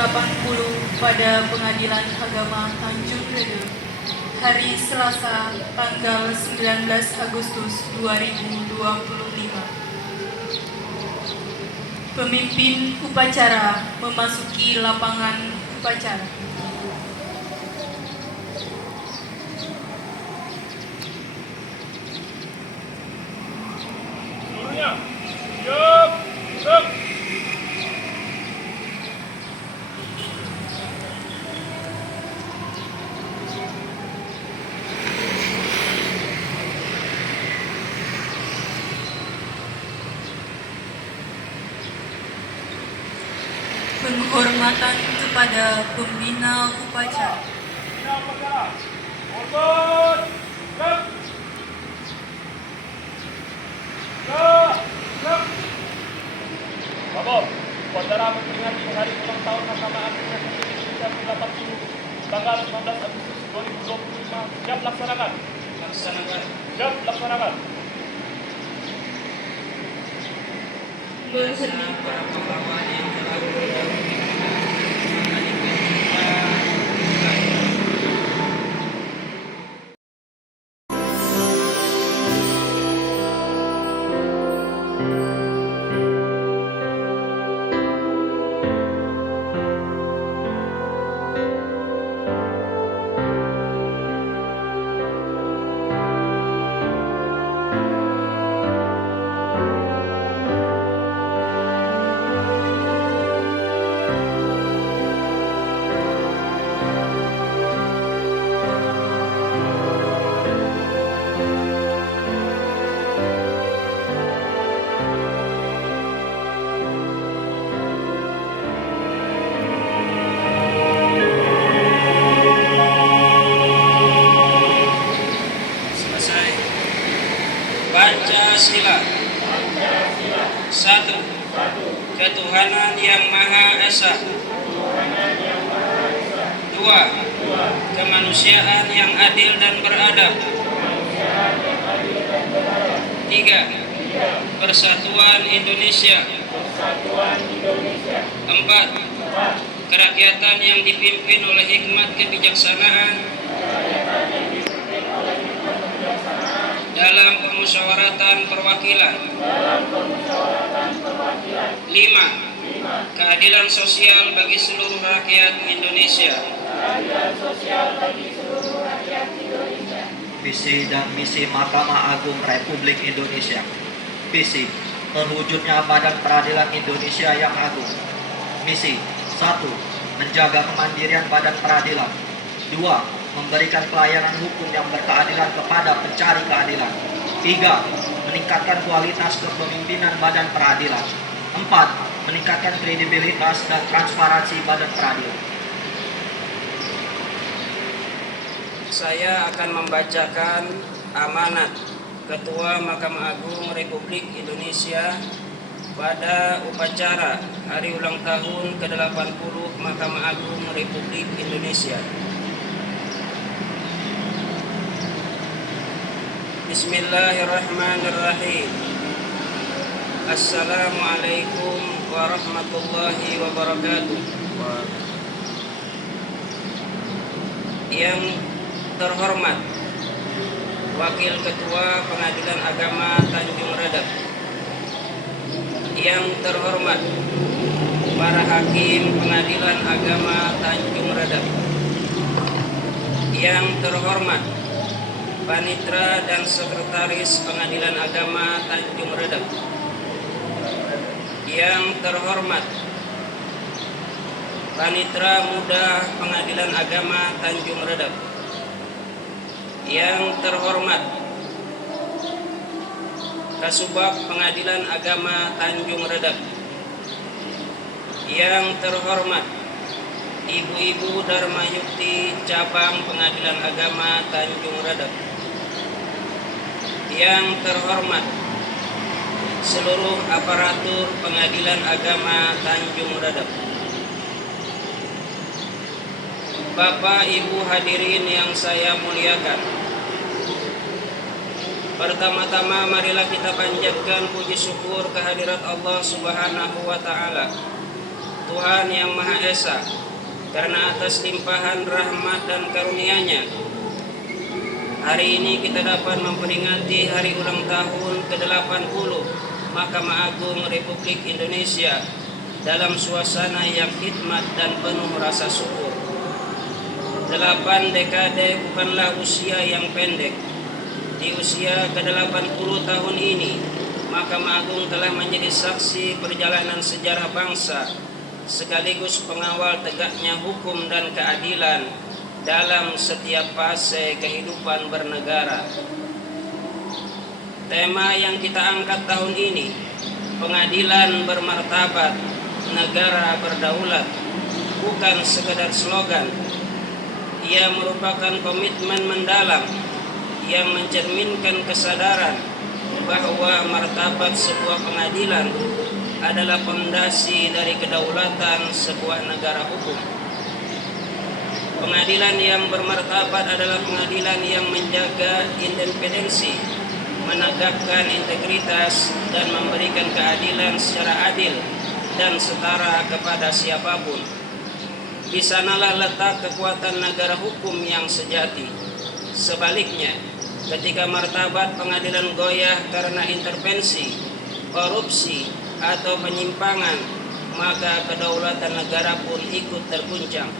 ke-80 pada Pengadilan Agama Tanjung Redep, hari Selasa, tanggal 19 Agustus 2025. Pemimpin upacara memasuki lapangan upacara. Seluruhnya, siap, gerak. Penghormatan kepada pembina upacara. Pembina upacara, hormat, gerak. Gerak. Bapak, upacara memperingati hari ulang tahun Mahkamah Agung Republik Indonesia ke-80 tanggal 15 Agustus 2025. Siap laksanakan. Siap laksanakan. Bersenang para pahlawan yang telah mendahului Pancasila. Satu, ketuhanan yang Maha Esa. Dua, kemanusiaan yang adil dan beradab. Tiga, persatuan Indonesia. Empat, kerakyatan yang dipimpin oleh hikmat kebijaksanaan dalam pemusyawaratan perwakilan. 5. Keadilan sosial bagi seluruh rakyat Indonesia. Visi dan misi Mahkamah Agung Republik Indonesia. Visi, terwujudnya Badan Peradilan Indonesia yang agung. Misi, 1. Menjaga kemandirian Badan Peradilan. 2. Memberikan pelayanan hukum yang berkeadilan kepada pencari keadilan. 3. Meningkatkan kualitas kepemimpinan Badan Peradilan. 4. Meningkatkan kredibilitas dan transparansi Badan Peradilan. Saya akan membacakan amanat Ketua Mahkamah Agung Republik Indonesia pada upacara Hari Ulang Tahun ke-80 Mahkamah Agung Republik Indonesia. Bismillahirrahmanirrahim. Assalamualaikum warahmatullahi wabarakatuh. Yang terhormat Wakil Ketua Pengadilan Agama Tanjung Redep, yang terhormat para Hakim Pengadilan Agama Tanjung Redep, yang terhormat Panitra dan Sekretaris Pengadilan Agama Tanjung Redep, yang terhormat Panitra Muda Pengadilan Agama Tanjung Redep, yang terhormat Kasubag Pengadilan Agama Tanjung Redep, yang terhormat Ibu-Ibu Dharma Yukti Cabang Pengadilan Agama Tanjung Redep, yang terhormat seluruh aparatur Pengadilan Agama Tanjung Redep, Bapak Ibu hadirin yang saya muliakan, pertama-tama marilah kita panjatkan puji syukur kehadirat Allah Subhanahu wa Ta'ala Tuhan Yang Maha Esa, karena atas limpahan rahmat dan karunia-Nya, hari ini kita dapat memperingati hari ulang tahun ke-80 Mahkamah Agung Republik Indonesia dalam suasana yang hikmat dan penuh rasa syukur. 8 dekade bukanlah usia yang pendek. Di usia ke-80 tahun ini, Mahkamah Agung telah menjadi saksi perjalanan sejarah bangsa sekaligus pengawal tegaknya hukum dan keadilan dalam setiap fase kehidupan bernegara. Tema yang kita angkat tahun ini, pengadilan bermartabat, negara berdaulat, bukan sekedar slogan. Ia merupakan komitmen mendalam yang mencerminkan kesadaran bahwa martabat sebuah pengadilan adalah fondasi dari kedaulatan sebuah negara hukum. Pengadilan yang bermartabat adalah pengadilan yang menjaga independensi, menegakkan integritas, dan memberikan keadilan secara adil dan setara kepada siapapun. Di sanalah letak kekuatan negara hukum yang sejati. Sebaliknya, ketika martabat pengadilan goyah karena intervensi, korupsi, atau penyimpangan, maka kedaulatan negara pun ikut terguncang.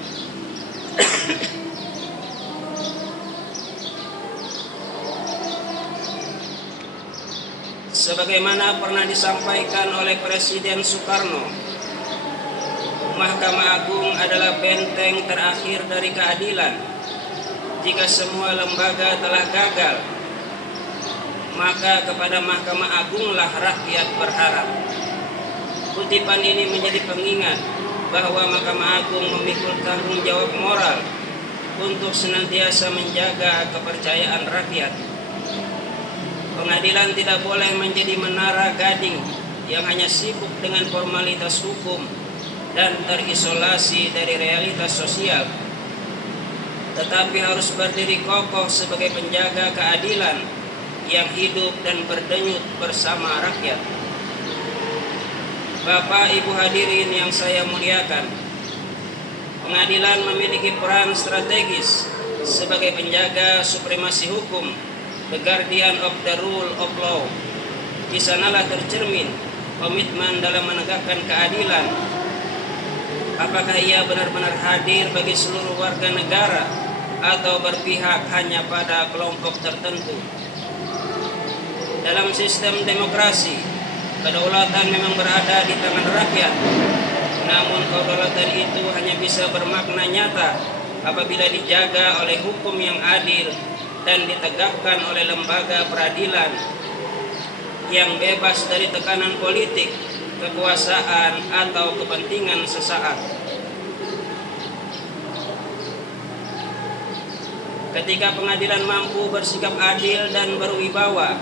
Sebagaimana pernah disampaikan oleh Presiden Soekarno, Mahkamah Agung adalah benteng terakhir dari keadilan. Jika semua lembaga telah gagal, maka kepada Mahkamah Agunglah rakyat berharap. Kutipan ini menjadi pengingat bahwa Mahkamah Agung memikul tanggung jawab moral untuk senantiasa menjaga kepercayaan rakyat. Pengadilan tidak boleh menjadi menara gading yang hanya sibuk dengan formalitas hukum dan terisolasi dari realitas sosial, tetapi harus berdiri kokoh sebagai penjaga keadilan yang hidup dan berdenyut bersama rakyat. Bapak Ibu hadirin yang saya muliakan, pengadilan memiliki peran strategis sebagai penjaga supremasi hukum, the guardian of the rule of law. Di sanalah tercermin komitmen dalam menegakkan keadilan. Apakah ia benar-benar hadir bagi seluruh warga negara atau berpihak hanya pada kelompok tertentu? Dalam sistem demokrasi, kedaulatan memang berada di tangan rakyat. Namun kedaulatan itu hanya bisa bermakna nyata apabila dijaga oleh hukum yang adil dan ditegakkan oleh lembaga peradilan yang bebas dari tekanan politik, kekuasaan, atau kepentingan sesaat. Ketika pengadilan mampu bersikap adil dan berwibawa,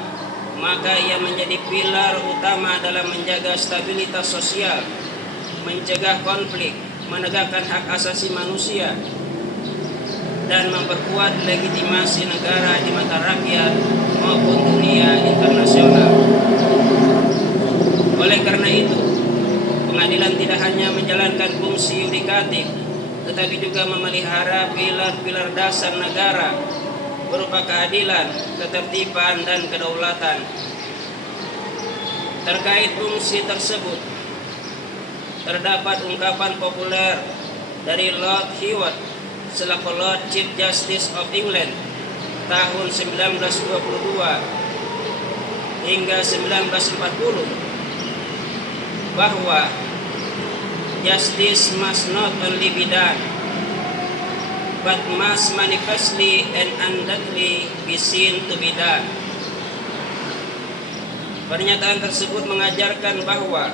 maka ia menjadi pilar utama dalam menjaga stabilitas sosial, mencegah konflik, menegakkan hak asasi manusia, dan memperkuat legitimasi negara di mata rakyat maupun dunia internasional. Oleh karena itu, pengadilan tidak hanya menjalankan fungsi yudikatif, tetapi juga memelihara pilar-pilar dasar negara berupa keadilan, ketertiban, dan kedaulatan. Terkait fungsi tersebut, terdapat ungkapan populer dari Lord Howard selaku Lord Chief Justice of England tahun 1922 hingga 1940 bahwa justice must not only be done, but must manifestly and undoubtedly be seen to be done. Pernyataan tersebut mengajarkan bahwa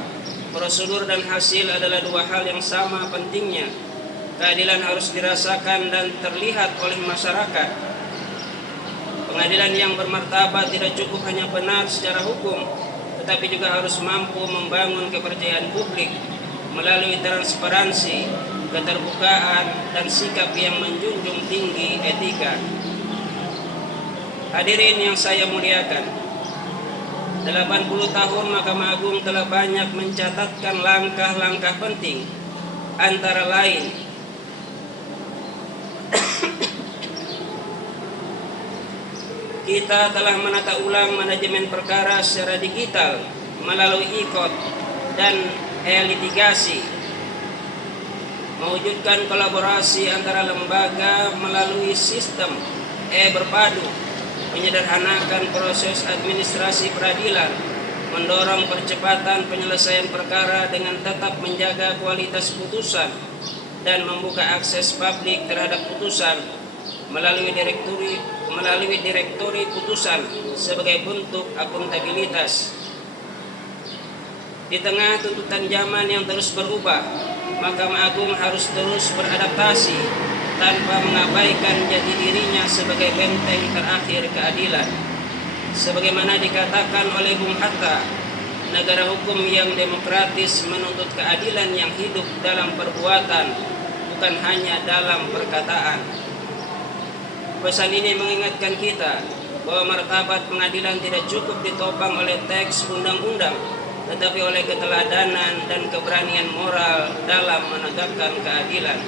prosedur dan hasil adalah dua hal yang sama pentingnya. Keadilan harus dirasakan dan terlihat oleh masyarakat. Pengadilan yang bermartabat tidak cukup hanya benar secara hukum, tetapi juga harus mampu membangun kepercayaan publik melalui transparansi, keterbukaan, dan sikap yang menjunjung tinggi etika. Hadirin yang saya muliakan, 80 tahun Mahkamah Agung telah banyak mencatatkan langkah-langkah penting antara lain kita telah menata ulang manajemen perkara secara digital melalui e-court dan e-litigasi, mewujudkan kolaborasi antara lembaga melalui sistem e-berpadu, menyederhanakan proses administrasi peradilan, mendorong percepatan penyelesaian perkara dengan tetap menjaga kualitas putusan, dan membuka akses publik terhadap putusan melalui direktori putusan sebagai bentuk akuntabilitas. Di tengah tuntutan zaman yang terus berubah, Mahkamah Agung harus terus beradaptasi tanpa mengabaikan jati dirinya sebagai benteng terakhir keadilan. Sebagaimana dikatakan oleh Bung Hatta, negara hukum yang demokratis menuntut keadilan yang hidup dalam perbuatan, bukan hanya dalam perkataan. Pesan ini mengingatkan kita bahwa martabat pengadilan tidak cukup ditopang oleh teks undang-undang, tetapi oleh keteladanan dan keberanian moral dalam menegakkan keadilan.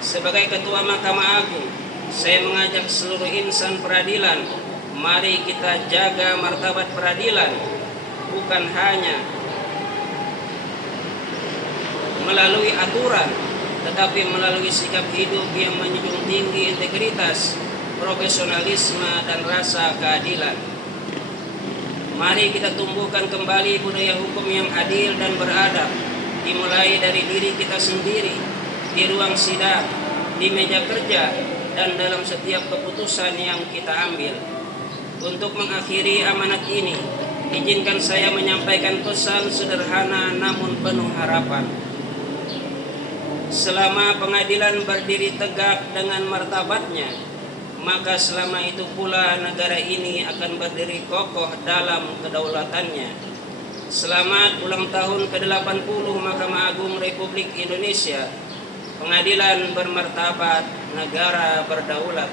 Sebagai Ketua Mahkamah Agung, saya mengajak seluruh insan peradilan, mari kita jaga martabat peradilan, bukan hanya melalui aturan, tetapi melalui sikap hidup yang menjunjung tinggi integritas, profesionalisme, dan rasa keadilan. Mari kita tumbuhkan kembali budaya hukum yang adil dan beradab, dimulai dari diri kita sendiri, di ruang sidang, di meja kerja, dan dalam setiap keputusan yang kita ambil. Untuk mengakhiri amanat ini, izinkan saya menyampaikan pesan sederhana namun penuh harapan. Selama pengadilan berdiri tegak dengan martabatnya, maka selama itu pula negara ini akan berdiri kokoh dalam kedaulatannya. Selamat ulang tahun ke-80 Mahkamah Agung Republik Indonesia. Pengadilan bermartabat, negara berdaulat.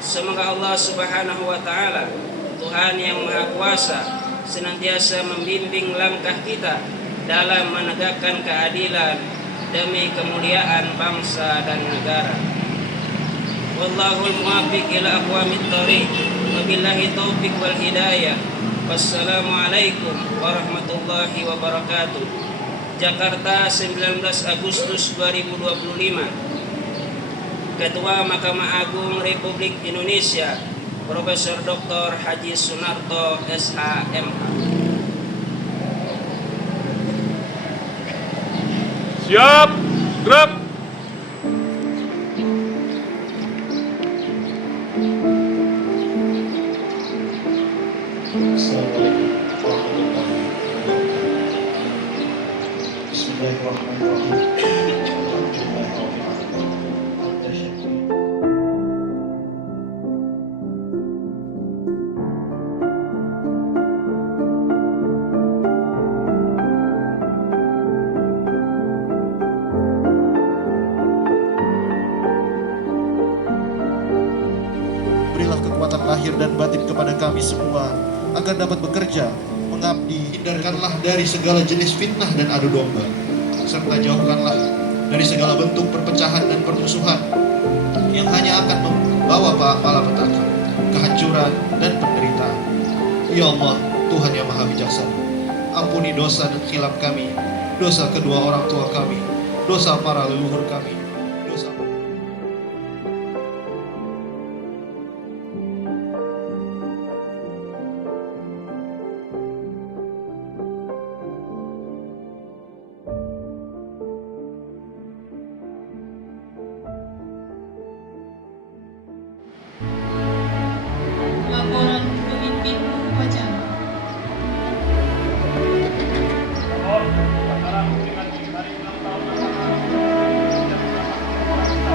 Semoga Allah Subhanahu wa Ta'ala, Tuhan yang Maha Kuasa, senantiasa membimbing langkah kita dalam menegakkan keadilan demi kemuliaan bangsa dan negara. Wallahul muwaffiq ila aqwamit thoriq. Wabillahi taufiq wal hidayah. Wassalamualaikum warahmatullahi wabarakatuh. Jakarta, 19 Agustus 2025. Ketua Mahkamah Agung Republik Indonesia, Profesor Dr. Haji Sunarto SH.M.A. Siap, gerak. Assalamualaikum warahmatullahi wabarakatuh. Bismillahirrahmanirrahim. Berilah kekuatan lahir dan batin kepada kami semua, agar dapat bekerja, mengabdi. Hindarkanlah dari segala jenis fitnah dan adu domba, serta jauhkanlah dari segala bentuk perpecahan dan permusuhan yang hanya akan membawa malapetaka, kehancuran, dan penderitaan. Ya Allah, Tuhan yang Maha Bijaksana, ampuni dosa dan khilaf kami, dosa kedua orang tua kami, dosa para leluhur kami, dosa Laporan pemimpin upacara. Mohon perkara memperingati hari ulang tahun Mahkamah Agung yang ke-80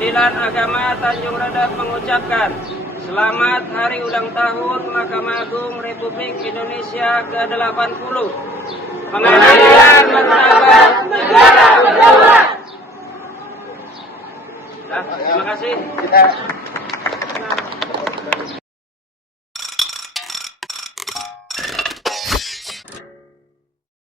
Pengadilan Agama Tanjung Redap mengucapkan selamat Hari Ulang Tahun Mahkamah Agung Republik Indonesia ke-80. Pengadilan Martabat Negara Berdaulat. Terima kasih.